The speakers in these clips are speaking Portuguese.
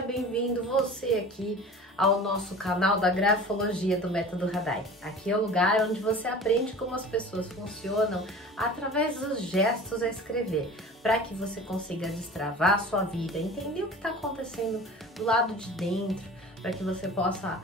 seja bem-vindo você aqui ao nosso canal da Grafologia do Método Hadai. Aqui é o lugar onde você aprende como as pessoas funcionam através dos gestos a escrever, para que você consiga destravar a sua vida, entender o que está acontecendo do lado de dentro, para que você possa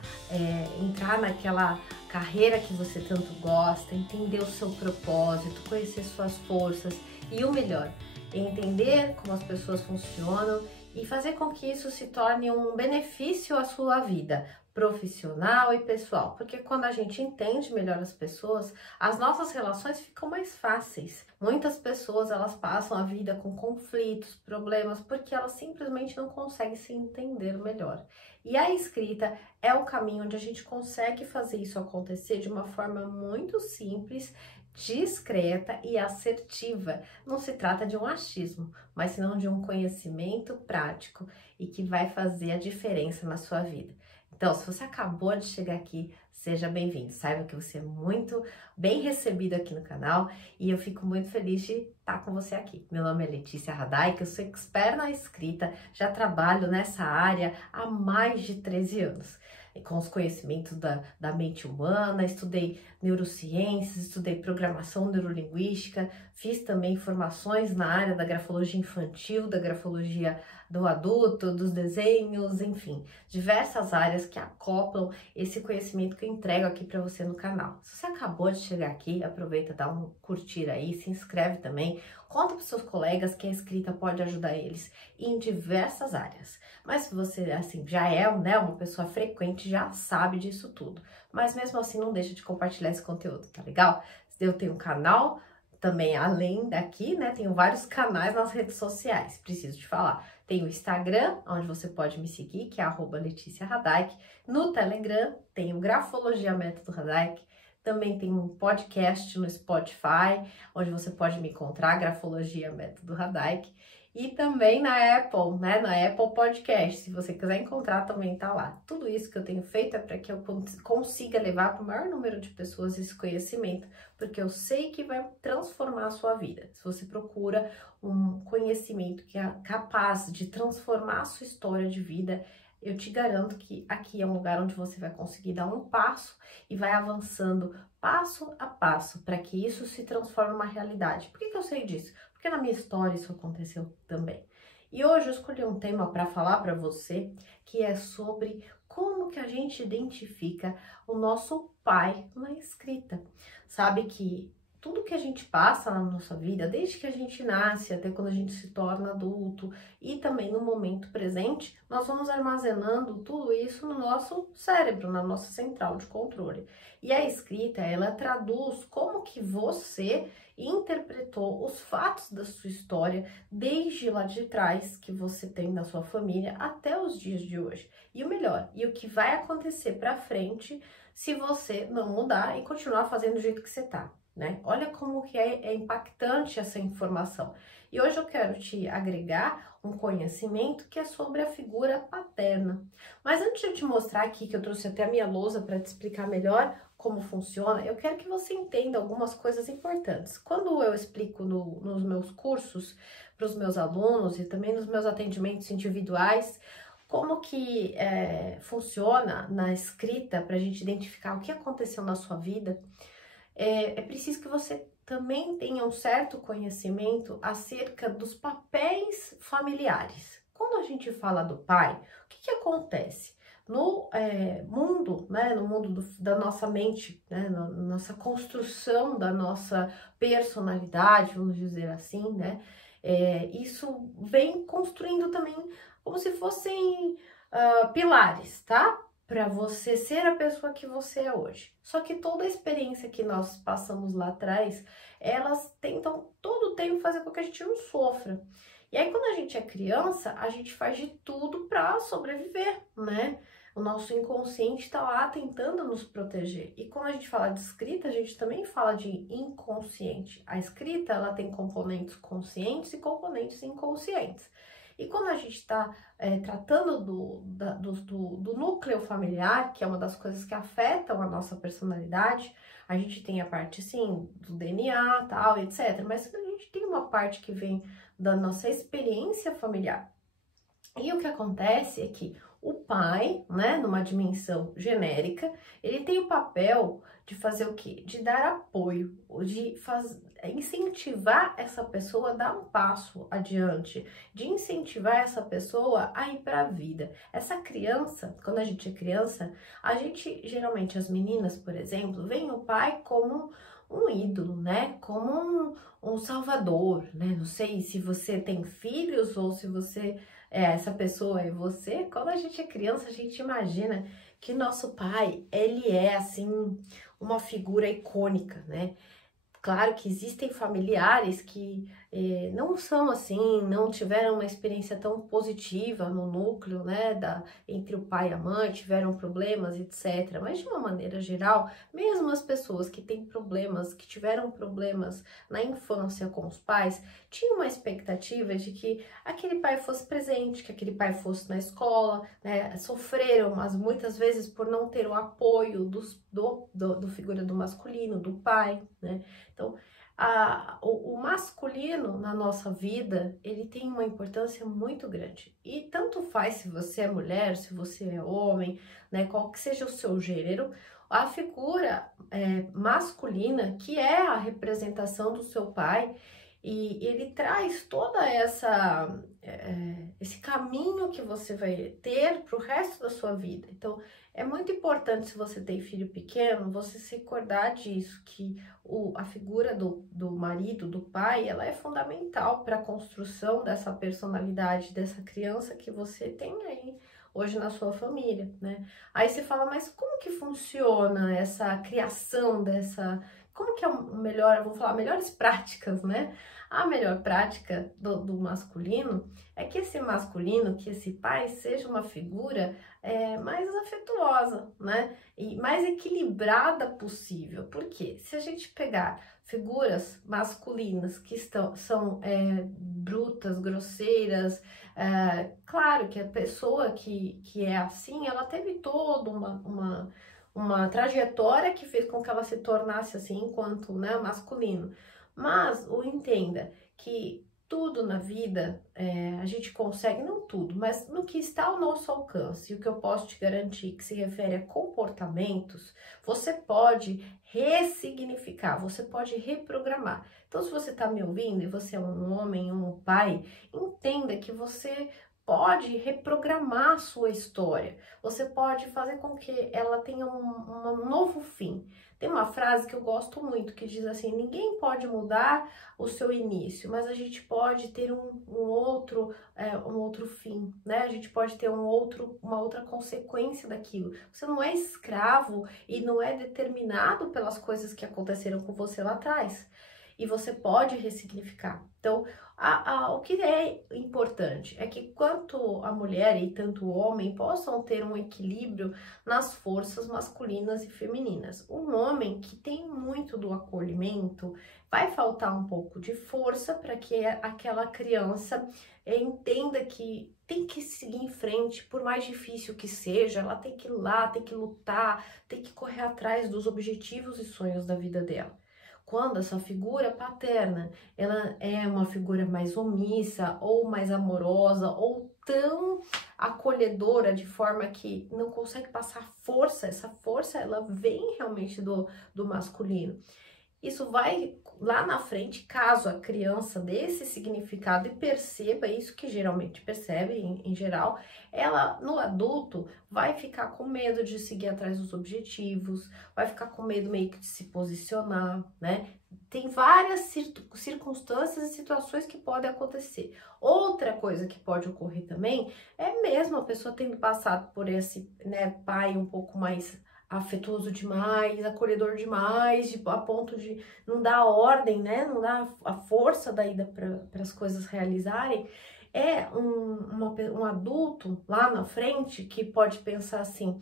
entrar naquela carreira que você tanto gosta, entender o seu propósito, conhecer suas forças e o melhor, entender como as pessoas funcionam e fazer com que isso se torne um benefício à sua vida profissional e pessoal, porque quando a gente entende melhor as pessoas, as nossas relações ficam mais fáceis. Muitas pessoas, elas passam a vida com conflitos, problemas, porque elas simplesmente não conseguem se entender melhor. E a escrita é o caminho onde a gente consegue fazer isso acontecer de uma forma muito simples, discreta e assertiva. Não se trata de um achismo, mas senão de um conhecimento prático e que vai fazer a diferença na sua vida. Então, se você acabou de chegar aqui, seja bem-vindo. Saiba que você é muito bem recebido aqui no canal e eu fico muito feliz de estar com você aqui. Meu nome é Letícia Hadai, eu sou expert na escrita, já trabalho nessa área há mais de 13 anos. Com os conhecimentos da mente humana, estudei neurociências, estudei programação neurolinguística, fiz também formações na área da grafologia infantil, da grafologia do adulto, dos desenhos, enfim, diversas áreas que acoplam esse conhecimento que eu entrego aqui para você no canal. Se você acabou de chegar aqui, aproveita, dá um curtir aí, se inscreve também, conta para os seus colegas que a escrita pode ajudar eles em diversas áreas. Mas se você, assim, já é, né, uma pessoa frequente, já sabe disso tudo. Mas mesmo assim, não deixa de compartilhar esse conteúdo, tá legal? Eu tenho um canal também, além daqui, né, tenho vários canais nas redes sociais, preciso te falar. Tem o Instagram, onde você pode me seguir, que é @LeticiaHadai. No Telegram, tem o Grafologia Método Hadai. Também tem um podcast no Spotify, onde você pode me encontrar, Grafologia Método Hadai. E também na Apple, né? Na Apple Podcast. Se você quiser encontrar, também tá lá. Tudo isso que eu tenho feito é para que eu consiga levar para o maior número de pessoas esse conhecimento, porque eu sei que vai transformar a sua vida. Se você procura um conhecimento que é capaz de transformar a sua história de vida, eu te garanto que aqui é um lugar onde você vai conseguir dar um passo e vai avançando passo a passo para que isso se transforme numa realidade. Por que eu sei disso? Porque na minha história isso aconteceu também. E hoje eu escolhi um tema para falar para você, que é sobre como que a gente identifica o nosso pai na escrita. Sabe que tudo que a gente passa na nossa vida, desde que a gente nasce até quando a gente se torna adulto e também no momento presente, nós vamos armazenando tudo isso no nosso cérebro, na nossa central de controle. E a escrita, ela traduz como que você interpretou os fatos da sua história desde lá de trás que você tem na sua família até os dias de hoje. E o melhor, e o que vai acontecer para frente se você não mudar e continuar fazendo do jeito que você tá. Né? Olha como que é impactante essa informação. E hoje eu quero te agregar um conhecimento que é sobre a figura paterna. Mas antes de eu te mostrar aqui, que eu trouxe até a minha lousa para te explicar melhor como funciona, eu quero que você entenda algumas coisas importantes. Quando eu explico nos meus cursos para os meus alunos e também nos meus atendimentos individuais, como que funciona na escrita para a gente identificar o que aconteceu na sua vida, é preciso que você também tenha um certo conhecimento acerca dos papéis familiares. Quando a gente fala do pai, o que acontece? No mundo, né, no mundo da nossa mente, né, na nossa construção da nossa personalidade, vamos dizer assim, né, isso vem construindo também como se fossem pilares, tá? Para você ser a pessoa que você é hoje. Só que toda a experiência que nós passamos lá atrás, elas tentam todo o tempo fazer com que a gente não sofra. E aí, quando a gente é criança, a gente faz de tudo para sobreviver, né? O nosso inconsciente está lá tentando nos proteger. E quando a gente fala de escrita, a gente também fala de inconsciente. A escrita, ela tem componentes conscientes e componentes inconscientes. E quando a gente está tratando do núcleo familiar, que é uma das coisas que afetam a nossa personalidade, a gente tem a parte, sim, do DNA, tal, etc. Mas a gente tem uma parte que vem da nossa experiência familiar. E o que acontece é que o pai, né, numa dimensão genérica, ele tem o papel de fazer o quê? De dar apoio, incentivar essa pessoa a dar um passo adiante, de incentivar essa pessoa a ir para a vida. Essa criança, quando a gente é criança, a gente, geralmente as meninas, por exemplo, veem o pai como um ídolo, né? Como um salvador, né? Não sei se você tem filhos ou se você essa pessoa é você. Quando a gente é criança, a gente imagina que nosso pai, ele é assim uma figura icônica, né? Claro que existem familiares que não são assim, não tiveram uma experiência tão positiva no núcleo, né, entre o pai e a mãe, tiveram problemas, etc. Mas de uma maneira geral, mesmo as pessoas que têm problemas, que tiveram problemas na infância com os pais, tinham uma expectativa de que aquele pai fosse presente, que aquele pai fosse na escola, né, sofreram, mas muitas vezes por não ter o apoio do figura do masculino, do pai, né? Então, o masculino na nossa vida, ele tem uma importância muito grande. E tanto faz se você é mulher, se você é homem, né, qual que seja o seu gênero, a figura masculina, que é a representação do seu pai, e ele traz toda esse caminho que você vai ter para o resto da sua vida. Então, é muito importante, se você tem filho pequeno, você se recordar disso, que a figura do marido, do pai, ela é fundamental para a construção dessa personalidade, dessa criança que você tem aí hoje na sua família, né? Aí você fala, mas como que funciona essa criação como que é o melhor, vou falar, melhores práticas, né? A melhor prática do masculino é que esse masculino, que esse pai seja uma figura mais afetuosa, né? E mais equilibrada possível. Por quê? Se a gente pegar figuras masculinas que são brutas, grosseiras, claro que a pessoa que é assim, ela teve toda uma trajetória que fez com que ela se tornasse assim enquanto, né, masculino. Mas entenda que tudo na vida a gente consegue, não tudo, mas no que está ao nosso alcance, e o que eu posso te garantir que se refere a comportamentos, você pode ressignificar, você pode reprogramar. Então, se você está me ouvindo e você é um homem, um pai, entenda que você pode reprogramar a sua história, você pode fazer com que ela tenha um novo fim. Tem uma frase que eu gosto muito, que diz assim, ninguém pode mudar o seu início, mas a gente pode ter um outro fim, né? A gente pode ter uma outra consequência daquilo. Você não é escravo e não é determinado pelas coisas que aconteceram com você lá atrás. E você pode ressignificar. Então, o que é importante é que tanto a mulher e tanto o homem possam ter um equilíbrio nas forças masculinas e femininas. Um homem que tem muito do acolhimento, vai faltar um pouco de força para que aquela criança entenda que tem que seguir em frente, por mais difícil que seja, ela tem que ir lá, tem que lutar, tem que correr atrás dos objetivos e sonhos da vida dela. Quando essa figura paterna, ela é uma figura mais omissa, ou mais amorosa, ou tão acolhedora, de forma que não consegue passar força, essa força, ela vem realmente do masculino. Isso vai lá na frente, caso a criança dê esse significado e perceba isso, que geralmente percebe em geral, ela no adulto vai ficar com medo de seguir atrás dos objetivos, vai ficar com medo meio que de se posicionar, né? Tem várias circunstâncias e situações que podem acontecer. Outra coisa que pode ocorrer também é mesmo a pessoa tendo passado por esse, né, pai um pouco mais afetuoso demais, acolhedor demais, a ponto de não dar ordem, né? Não dar a força daí para as coisas realizarem. É um adulto lá na frente que pode pensar assim,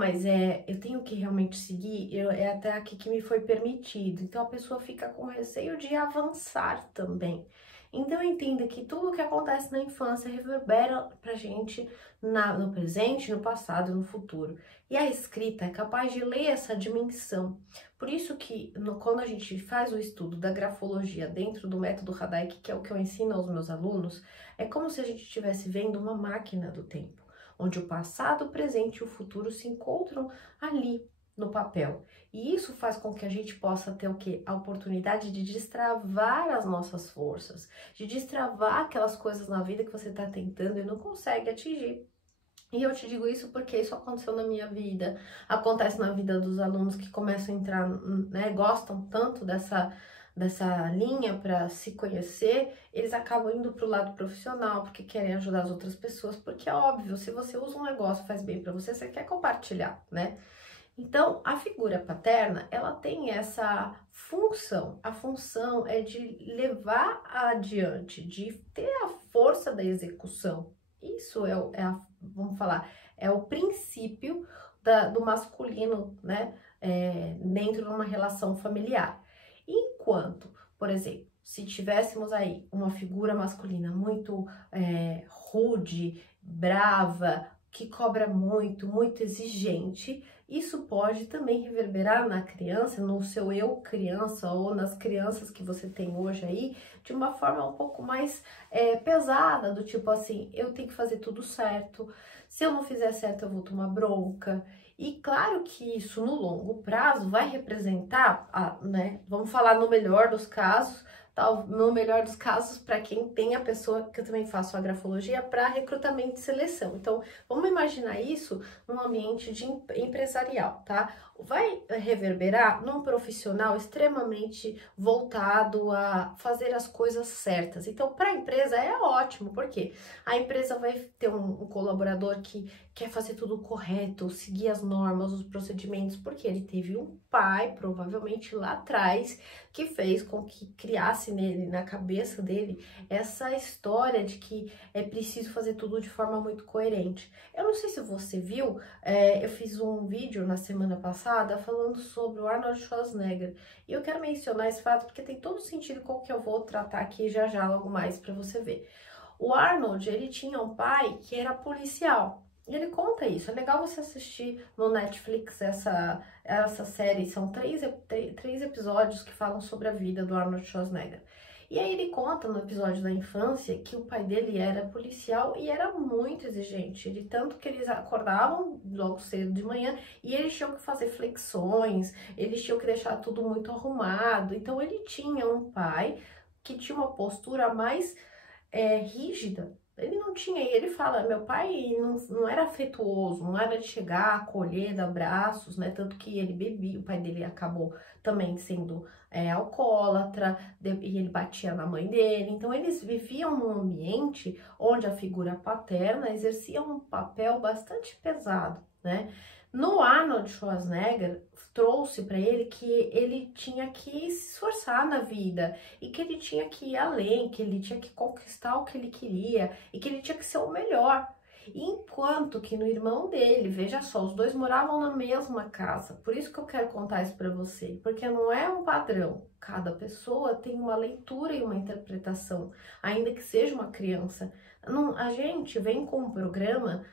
mas eu tenho que realmente seguir, é até aqui que me foi permitido. Então a pessoa fica com receio de avançar também. Então entenda que tudo que acontece na infância reverbera pra gente no presente, no passado e no futuro. E a escrita é capaz de ler essa dimensão. Por isso que quando a gente faz o estudo da grafologia dentro do método Hadaik, que é o que eu ensino aos meus alunos, é como se a gente estivesse vendo uma máquina do tempo, onde o passado, o presente e o futuro se encontram ali no papel. E isso faz com que a gente possa ter o quê? A oportunidade de destravar as nossas forças, de destravar aquelas coisas na vida que você está tentando e não consegue atingir. E eu te digo isso porque isso aconteceu na minha vida, acontece na vida dos alunos que começam a entrar, né, gostam tanto dessa linha para se conhecer, eles acabam indo para o lado profissional, porque querem ajudar as outras pessoas, porque é óbvio, se você usa um negócio, faz bem para você, você quer compartilhar, né? Então, a figura paterna, ela tem essa função. A função é de levar adiante, de ter a força da execução. Isso vamos falar, é o princípio do masculino, né? Dentro de uma relação familiar. Enquanto, por exemplo, se tivéssemos aí uma figura masculina muito rude, brava, que cobra muito, muito exigente, isso pode também reverberar na criança, no seu eu criança ou nas crianças que você tem hoje aí, de uma forma um pouco mais pesada, do tipo assim, eu tenho que fazer tudo certo, se eu não fizer certo eu vou tomar bronca. E claro que isso no longo prazo vai representar, né, vamos falar no melhor dos casos, no melhor dos casos, para quem tem a pessoa, que eu também faço a grafologia, para recrutamento e seleção. Então, vamos imaginar isso num ambiente empresarial, tá? Vai reverberar num profissional extremamente voltado a fazer as coisas certas. Então, para a empresa é ótimo, porque a empresa vai ter um colaborador que quer fazer tudo correto, seguir as normas, os procedimentos, porque ele teve um pai, provavelmente lá atrás, que fez com que criasse nele, na cabeça dele, essa história de que é preciso fazer tudo de forma muito coerente. Eu não sei se você viu, eu fiz um vídeo na semana passada falando sobre o Arnold Schwarzenegger, e eu quero mencionar esse fato porque tem todo sentido com o que eu vou tratar aqui já logo mais para você ver. O Arnold, ele tinha um pai que era policial. E ele conta isso. É legal você assistir no Netflix essa série. São três episódios que falam sobre a vida do Arnold Schwarzenegger. E aí ele conta no episódio da infância que o pai dele era policial e era muito exigente. De tanto que eles acordavam logo cedo de manhã e eles tinham que fazer flexões, eles tinham que deixar tudo muito arrumado. Então ele tinha um pai que tinha uma postura mais rígida. Ele não tinha, e ele fala, meu pai não era afetuoso, não era de chegar, acolher, dar abraços, né? Tanto que ele bebia, o pai dele acabou também sendo alcoólatra, e ele batia na mãe dele. Então eles viviam num ambiente onde a figura paterna exercia um papel bastante pesado, né? No Arnold Schwarzenegger, trouxe para ele que ele tinha que se esforçar na vida e que ele tinha que ir além, que ele tinha que conquistar o que ele queria e que ele tinha que ser o melhor. Enquanto que no irmão dele, veja só, os dois moravam na mesma casa. Por isso que eu quero contar isso para você, porque não é um padrão. Cada pessoa tem uma leitura e uma interpretação, ainda que seja uma criança. A gente vem com um programa,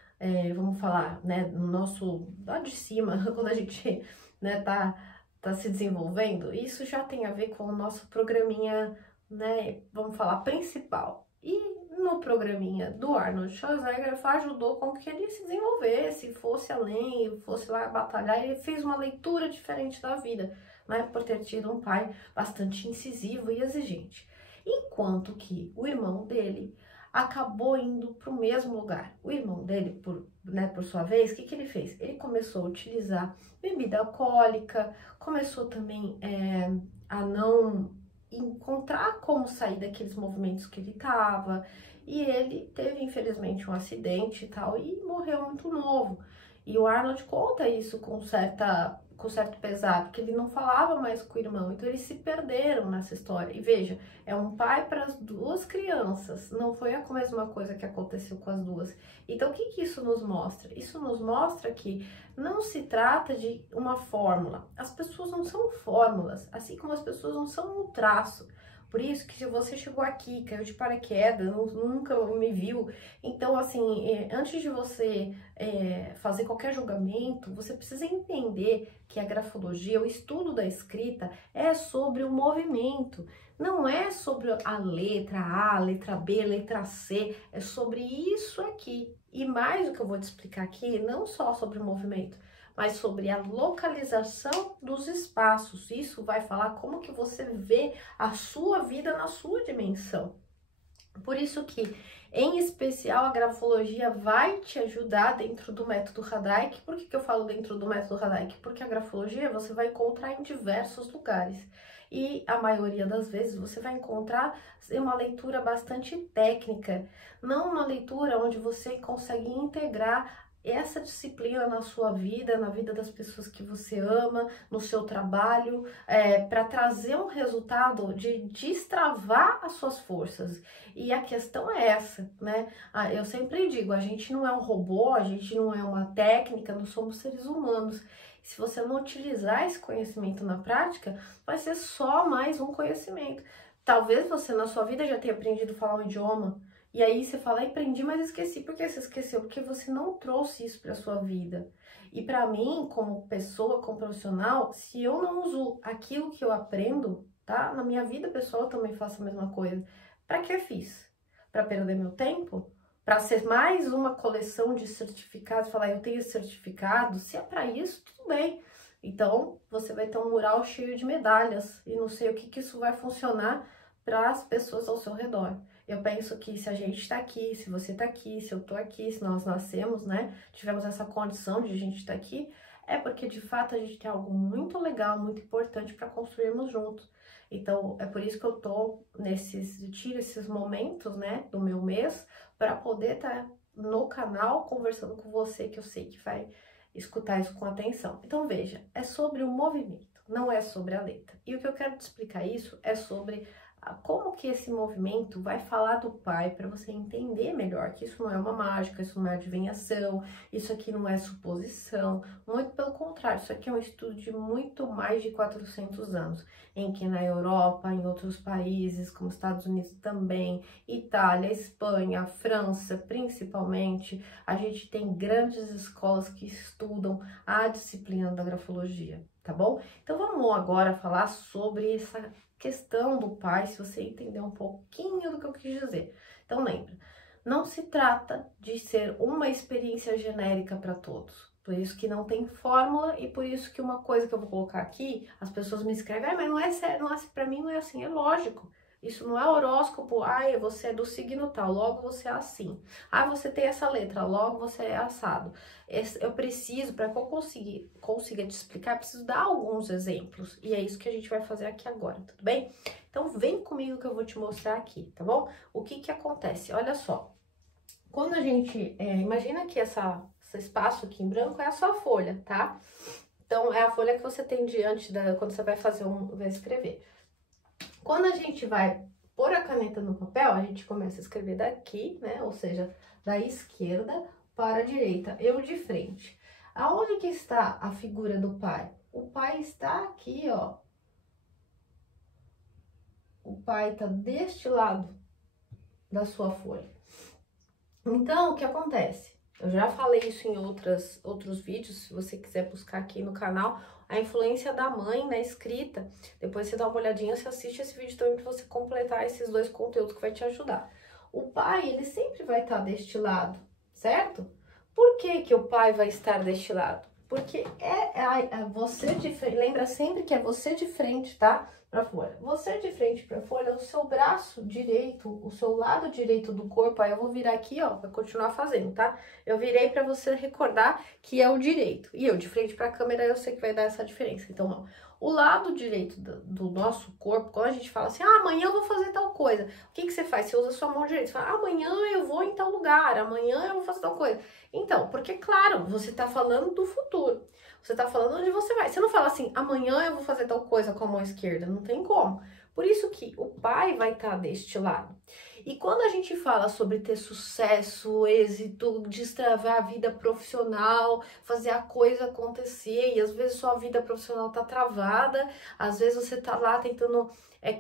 vamos falar, né, no nosso lá de cima, quando a gente, né, tá se desenvolvendo, isso já tem a ver com o nosso programinha, né, vamos falar, principal. E no programinha do Arnold Schwarzenegger ajudou com que ele se desenvolvesse, fosse além, fosse lá batalhar. Ele fez uma leitura diferente da vida, né, por ter tido um pai bastante incisivo e exigente. Enquanto que o irmão dele acabou indo para o mesmo lugar. O irmão dele, por sua vez, o que ele fez? Ele começou a utilizar bebida alcoólica, começou também a não encontrar como sair daqueles movimentos que ele estava, e ele teve, infelizmente, um acidente e tal, e morreu muito novo. E o Arnold conta isso com certo pesar, porque ele não falava mais com o irmão, então eles se perderam nessa história. E veja, é um pai para as duas crianças, não foi a mesma coisa que aconteceu com as duas. Então o que isso nos mostra? Isso nos mostra que não se trata de uma fórmula, as pessoas não são fórmulas, assim como as pessoas não são um traço. Por isso que se você chegou aqui, caiu de paraquedas, nunca me viu, então assim, antes de você fazer qualquer julgamento, você precisa entender que a grafologia, o estudo da escrita, é sobre o movimento. Não é sobre a letra A, letra B, letra C, é sobre isso aqui. E mais o que eu vou te explicar aqui, não só sobre o movimento, mas sobre a localização dos espaços. Isso vai falar como que você vê a sua vida na sua dimensão. Por isso que, em especial, a grafologia vai te ajudar dentro do método Radaic. Por que eu falo dentro do método Radaic? Porque a grafologia você vai encontrar em diversos lugares. E a maioria das vezes você vai encontrar uma leitura bastante técnica, não uma leitura onde você consegue integrar essa disciplina na sua vida, na vida das pessoas que você ama, no seu trabalho, para trazer um resultado de destravar as suas forças. E a questão é essa, né? Eu sempre digo, a gente não é um robô, a gente não é uma técnica, nós somos seres humanos. Se você não utilizar esse conhecimento na prática, vai ser só mais um conhecimento. Talvez você na sua vida já tenha aprendido a falar um idioma, e aí você fala, aprendi, mas esqueci. Por que você esqueceu? Porque você não trouxe isso para sua vida. E para mim, como pessoa, como profissional, se eu não uso aquilo que eu aprendo, tá? Na minha vida pessoal eu também faço a mesma coisa. Para que eu fiz? Para perder meu tempo? Para ser mais uma coleção de certificados, falar eu tenho certificado, se é para isso, tudo bem. Então, você vai ter um mural cheio de medalhas e não sei o que isso vai funcionar para as pessoas ao seu redor. Eu penso que se a gente está aqui, se você está aqui, se eu estou aqui, se nós nascemos, né, tivemos essa condição de a gente estar aqui, é porque de fato a gente tem algo muito legal, muito importante para construirmos juntos. Então, é por isso que eu tiro esses momentos, né, do meu mês, para poder estar no canal conversando com você, que eu sei que vai escutar isso com atenção. Então, veja, é sobre o movimento, não é sobre a letra. E o que eu quero te explicar isso é sobre como que esse movimento vai falar do pai, para você entender melhor que isso não é uma mágica, isso não é adivinhação, isso aqui não é suposição, muito pelo contrário, isso aqui é um estudo de muito mais de 400 anos, em que na Europa, em outros países, como Estados Unidos também, Itália, Espanha, França, principalmente, a gente tem grandes escolas que estudam a disciplina da grafologia, tá bom? Então vamos agora falar sobre essa questão do pai, se você entender um pouquinho do que eu quis dizer. Então lembra, não se trata de ser uma experiência genérica para todos. Por isso que não tem fórmula e por isso que uma coisa que eu vou colocar aqui, as pessoas me escrevem, mas não é sério, para mim não é assim, é lógico. Isso não é horóscopo, você é do signo tal, logo você é assim. Você tem essa letra, logo você é assado. Eu preciso, para que eu consiga te explicar, eu preciso dar alguns exemplos. E é isso que a gente vai fazer aqui agora, tudo bem? Então vem comigo que eu vou te mostrar aqui, tá bom? O que que acontece? Olha só, quando a gente, imagina que esse espaço aqui em branco é a sua folha, tá? Então é a folha que você tem diante quando você vai escrever. Quando a gente vai pôr a caneta no papel, a gente começa a escrever daqui, né? Ou seja, da esquerda para a direita, eu de frente. Aonde que está a figura do pai? O pai está aqui, ó. O pai está deste lado da sua folha. Então, o que acontece? Eu já falei isso em outros vídeos, se você quiser buscar aqui no canal, a influência da mãe na escrita. Depois você dá uma olhadinha, você assiste esse vídeo também para você completar esses dois conteúdos que vai te ajudar. O pai, ele sempre vai estar deste lado, certo? Por que que o pai vai estar deste lado? Porque você de frente, lembra sempre que é você de frente, tá? Pra folha. Você de frente pra folha, o seu braço direito, o seu lado direito do corpo, aí eu vou virar aqui, ó, pra continuar fazendo, tá? Eu virei pra você recordar que é o direito. E eu de frente pra câmera, eu sei que vai dar essa diferença. Então, ó, o lado direito do nosso corpo, quando a gente fala assim, amanhã eu vou fazer tal coisa. O que que você faz? Você usa a sua mão direita. Você fala, amanhã eu vou em tal lugar, amanhã eu vou fazer tal coisa. Então, porque, claro, você tá falando do futuro. Você tá falando onde você vai. Você não fala assim, amanhã eu vou fazer tal coisa com a mão esquerda. Não tem como. Por isso que o pai vai estar deste lado. E quando a gente fala sobre ter sucesso, êxito, destravar a vida profissional, fazer a coisa acontecer, e às vezes sua vida profissional tá travada, às vezes você tá lá tentando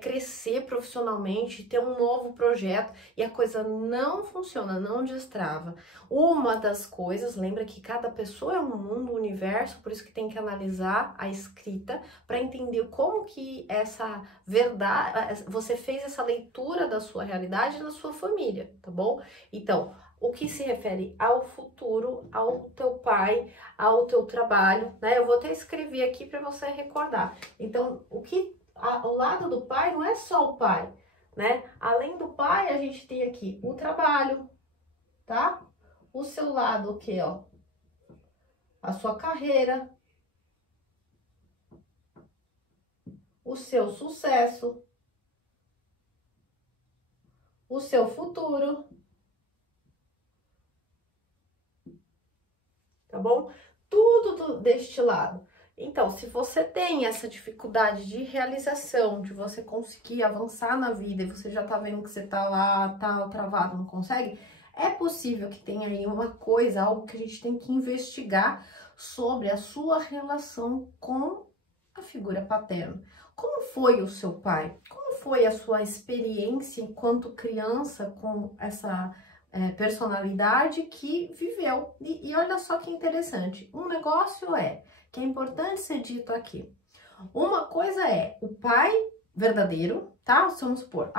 crescer profissionalmente, ter um novo projeto e a coisa não funciona, não destrava. Uma das coisas, lembra que cada pessoa é um mundo, um universo, por isso que tem que analisar a escrita para entender como que essa verdade, você fez essa leitura da sua realidade na sua família, tá bom? Então, o que se refere ao futuro, ao teu pai, ao teu trabalho, né? Eu vou até escrever aqui para você recordar. Então, o lado do pai não é só o pai, né? Além do pai, a gente tem aqui o trabalho, tá? O seu lado, o quê, ó? A sua carreira, o seu sucesso, o seu futuro, tá bom? Tudo deste lado. Então, se você tem essa dificuldade de realização, de você conseguir avançar na vida e você já tá vendo que você tá lá, tá travado, não consegue, é possível que tenha aí uma coisa, algo que a gente tem que investigar sobre a sua relação com a figura paterna. Como foi o seu pai? Como foi a sua experiência enquanto criança com essa personalidade que viveu? E olha só que interessante, um negócio que é importante ser dito aqui. Uma coisa é o pai verdadeiro, tá? Vamos supor,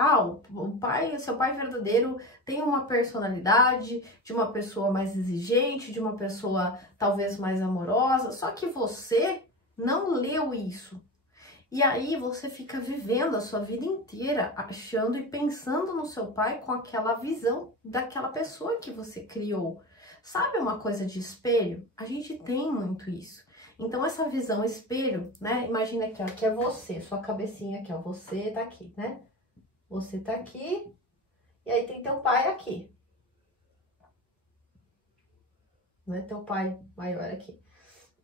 seu pai verdadeiro tem uma personalidade de uma pessoa mais exigente, de uma pessoa talvez mais amorosa, só que você não leu isso. E aí você fica vivendo a sua vida inteira achando e pensando no seu pai com aquela visão daquela pessoa que você criou. Sabe uma coisa de espelho? A gente tem muito isso. Então essa visão espelho, né? Imagina aqui, ó, que é você, sua cabecinha aqui, ó, você tá aqui, né? Você tá aqui e aí tem teu pai aqui. Né? Teu pai maior aqui.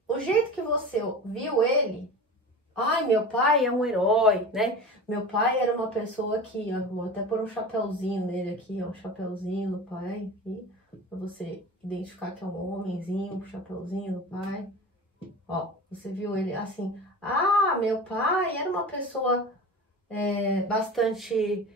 O jeito que você viu ele, ai, meu pai é um herói, né? Meu pai era uma pessoa que, ó, vou até pôr um chapéuzinho nele aqui, ó, um chapéuzinho do pai aqui, pra você identificar que é um homenzinho, um chapéuzinho do pai. Ó, você viu ele assim, meu pai era uma pessoa bastante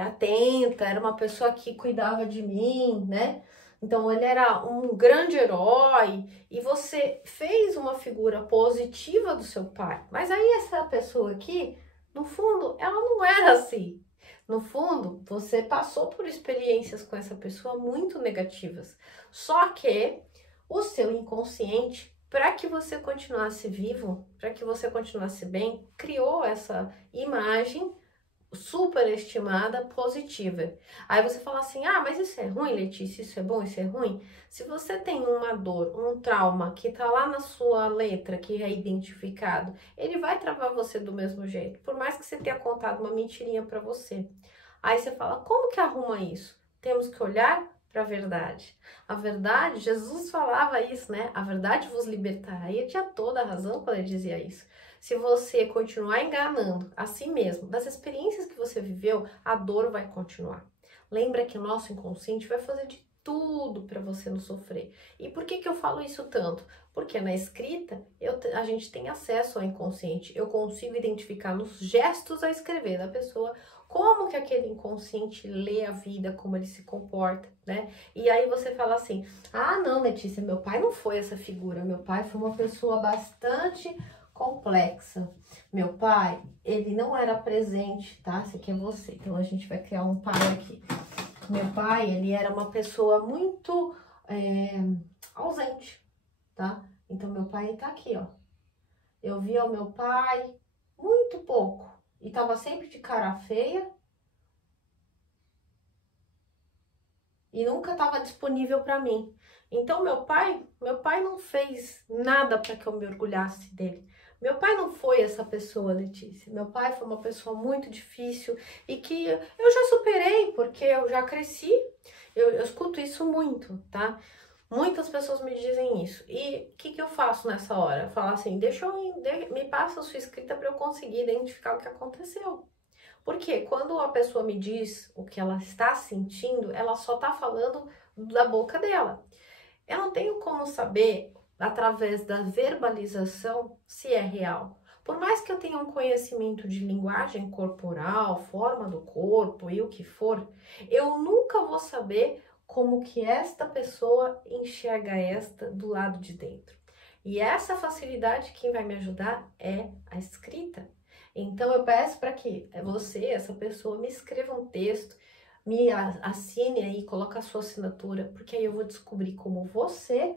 atenta, era uma pessoa que cuidava de mim, né? Então ele era um grande herói e você fez uma figura positiva do seu pai. Mas aí essa pessoa aqui, no fundo, ela não era assim. No fundo, você passou por experiências com essa pessoa muito negativas. Só que o seu inconsciente, para que você continuasse vivo, para que você continuasse bem, criou essa imagem superestimada positiva. Aí você fala assim, mas isso é ruim, Letícia, isso é bom, isso é ruim? Se você tem uma dor, um trauma que tá lá na sua letra, que é identificado, ele vai travar você do mesmo jeito, por mais que você tenha contado uma mentirinha para você. Aí você fala, como que arruma isso? Temos que olhar para a verdade. A verdade, Jesus falava isso, né? A verdade vos libertará. E ele tinha toda a razão quando ele dizia isso. Se você continuar enganando a si mesmo, das experiências que você viveu, a dor vai continuar. Lembra que o nosso inconsciente vai fazer de tudo para você não sofrer. E por que eu falo isso tanto? Porque na escrita a gente tem acesso ao inconsciente. Eu consigo identificar nos gestos a escrever da pessoa como que aquele inconsciente lê a vida, como ele se comporta, né? E aí você fala assim, não, Letícia, meu pai não foi essa figura. Meu pai foi uma pessoa bastante complexa. Meu pai, ele não era presente, tá? Esse aqui é você. Então a gente vai criar um pai aqui. Meu pai, ele era uma pessoa muito ausente, tá? Então meu pai tá aqui, ó. Eu via o meu pai muito pouco e tava sempre de cara feia e nunca tava disponível para mim. Então meu pai não fez nada para que eu me orgulhasse dele. Meu pai não foi essa pessoa, Letícia. Meu pai foi uma pessoa muito difícil e que eu já superei, porque eu já cresci. Eu escuto isso muito, tá? Muitas pessoas me dizem isso. E o que eu faço nessa hora? Eu falo assim, me passa a sua escrita para eu conseguir identificar o que aconteceu. Porque quando a pessoa me diz o que ela está sentindo, ela só está falando da boca dela. Eu não tenho como saber, através da verbalização, se é real. Por mais que eu tenha um conhecimento de linguagem corporal, forma do corpo e o que for, eu nunca vou saber como que esta pessoa enxerga esta do lado de dentro. E essa facilidade, quem vai me ajudar é a escrita. Então eu peço para que você, essa pessoa, me escreva um texto, me assine aí, coloca a sua assinatura, porque aí eu vou descobrir como você,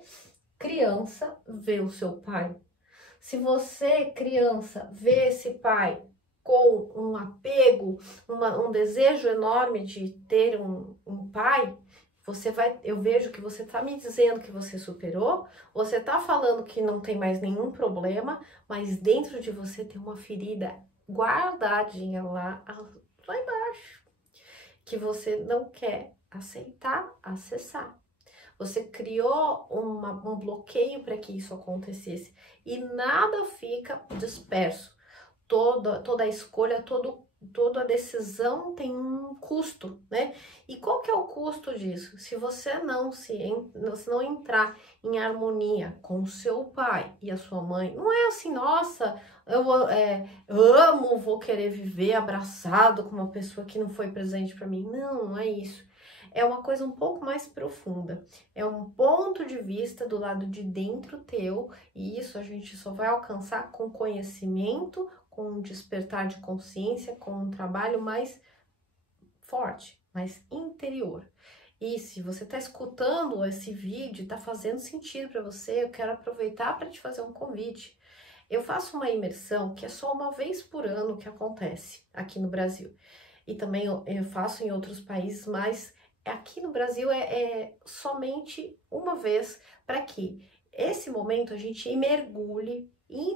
criança, vê o seu pai. Se você, criança, vê esse pai com um apego, um desejo enorme de ter um pai, eu vejo que você está me dizendo que você superou, você está falando que não tem mais nenhum problema, mas dentro de você tem uma ferida guardadinha lá embaixo, que você não quer aceitar, acessar. Você criou um bloqueio para que isso acontecesse e nada fica disperso. Toda a escolha, toda a decisão tem um custo, né? E qual que é o custo disso? Se você não entrar em harmonia com o seu pai e a sua mãe, não é assim, nossa, vou querer viver abraçado com uma pessoa que não foi presente para mim. Não é isso. É uma coisa um pouco mais profunda. É um ponto de vista do lado de dentro teu, e isso a gente só vai alcançar com conhecimento, com um despertar de consciência, com um trabalho mais forte, mais interior. E se você está escutando esse vídeo, está fazendo sentido para você, eu quero aproveitar para te fazer um convite. Eu faço uma imersão que é só uma vez por ano que acontece aqui no Brasil. E também eu faço em outros países, mas aqui no Brasil é somente uma vez, para que esse momento a gente mergulhe e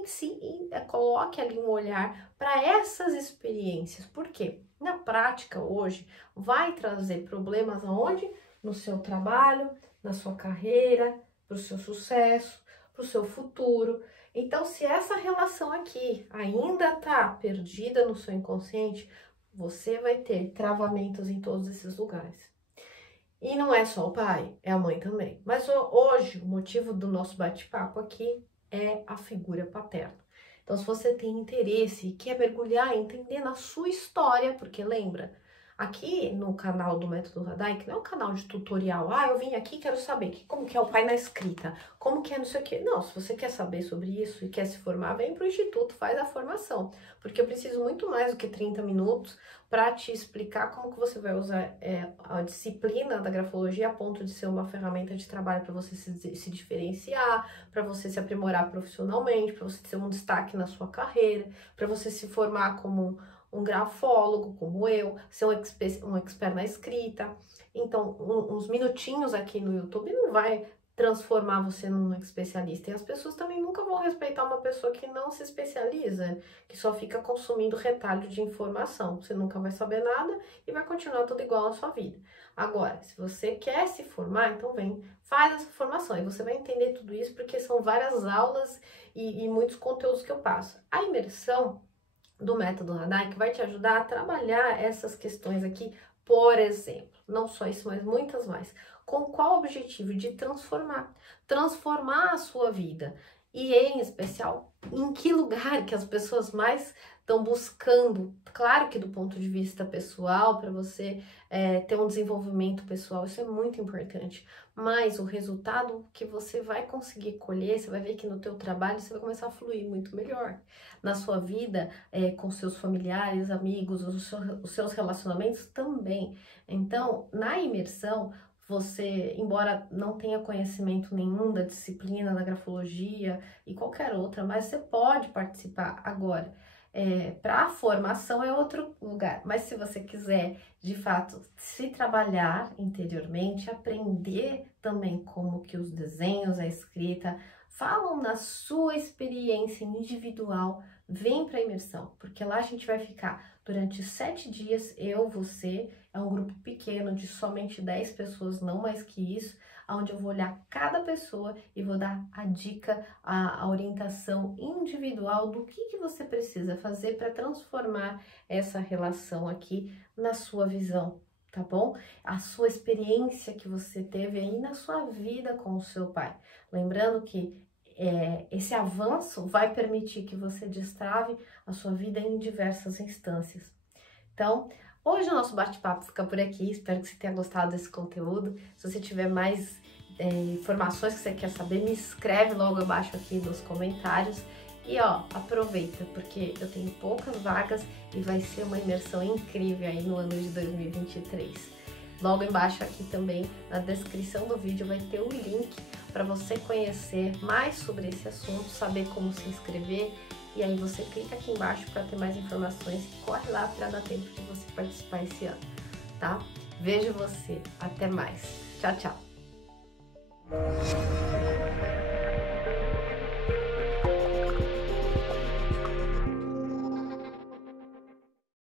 coloque ali um olhar para essas experiências. Por quê? Na prática hoje vai trazer problemas aonde? No seu trabalho, na sua carreira, para o seu sucesso, para o seu futuro. Então, se essa relação aqui ainda está perdida no seu inconsciente, você vai ter travamentos em todos esses lugares. E não é só o pai, é a mãe também. Mas hoje, o motivo do nosso bate-papo aqui é a figura paterna. Então, se você tem interesse e quer mergulhar, entender na sua história, porque lembra, aqui no canal do Método Radai, que não é um canal de tutorial, eu vim aqui, quero saber como que é o pai na escrita, como que é não sei o quê. Não, se você quer saber sobre isso e quer se formar, vem para o Instituto, faz a formação, porque eu preciso muito mais do que 30 minutos para te explicar como que você vai usar a disciplina da grafologia a ponto de ser uma ferramenta de trabalho para você se diferenciar, para você se aprimorar profissionalmente, para você ter um destaque na sua carreira, para você se formar como um grafólogo, como eu, ser um expert na escrita. Então, uns minutinhos aqui no YouTube não vai transformar você num especialista. E as pessoas também nunca vão respeitar uma pessoa que não se especializa, que só fica consumindo retalho de informação. Você nunca vai saber nada e vai continuar tudo igual na sua vida. Agora, se você quer se formar, então vem, faz essa formação. E você vai entender tudo isso porque são várias aulas e muitos conteúdos que eu passo. A imersão do Método Radai que vai te ajudar a trabalhar essas questões aqui, por exemplo. Não só isso, mas muitas mais. Com qual objetivo? De transformar a sua vida. E em especial, em que lugar que as pessoas mais estão buscando. Claro que do ponto de vista pessoal, para você ter um desenvolvimento pessoal, isso é muito importante. Mas o resultado que você vai conseguir colher, você vai ver que no teu trabalho você vai começar a fluir muito melhor. Na sua vida, com seus familiares, amigos, os seus relacionamentos também. Então, na imersão, você, embora não tenha conhecimento nenhum da disciplina da grafologia e qualquer outra, mas você pode participar agora. Para a formação é outro lugar, mas se você quiser, de fato, se trabalhar interiormente, aprender também como que os desenhos, a escrita falam na sua experiência individual, vem para a imersão, porque lá a gente vai ficar durante 7 dias, eu, você, é um grupo pequeno de somente 10 pessoas, não mais que isso, onde eu vou olhar cada pessoa e vou dar a dica, a orientação individual do que você precisa fazer para transformar essa relação aqui na sua visão, tá bom? A sua experiência que você teve aí na sua vida com o seu pai. Lembrando que esse avanço vai permitir que você destrave a sua vida em diversas instâncias. Então, hoje o nosso bate-papo fica por aqui, espero que você tenha gostado desse conteúdo. Se você tiver mais informações que você quer saber, me escreve logo abaixo aqui nos comentários. E ó, aproveita, porque eu tenho poucas vagas e vai ser uma imersão incrível aí no ano de 2023. Logo embaixo aqui também, na descrição do vídeo, vai ter o link para você conhecer mais sobre esse assunto, saber como se inscrever. E aí você clica aqui embaixo para ter mais informações e corre lá para dar tempo de você participar esse ano, tá? Vejo você, até mais. Tchau, tchau!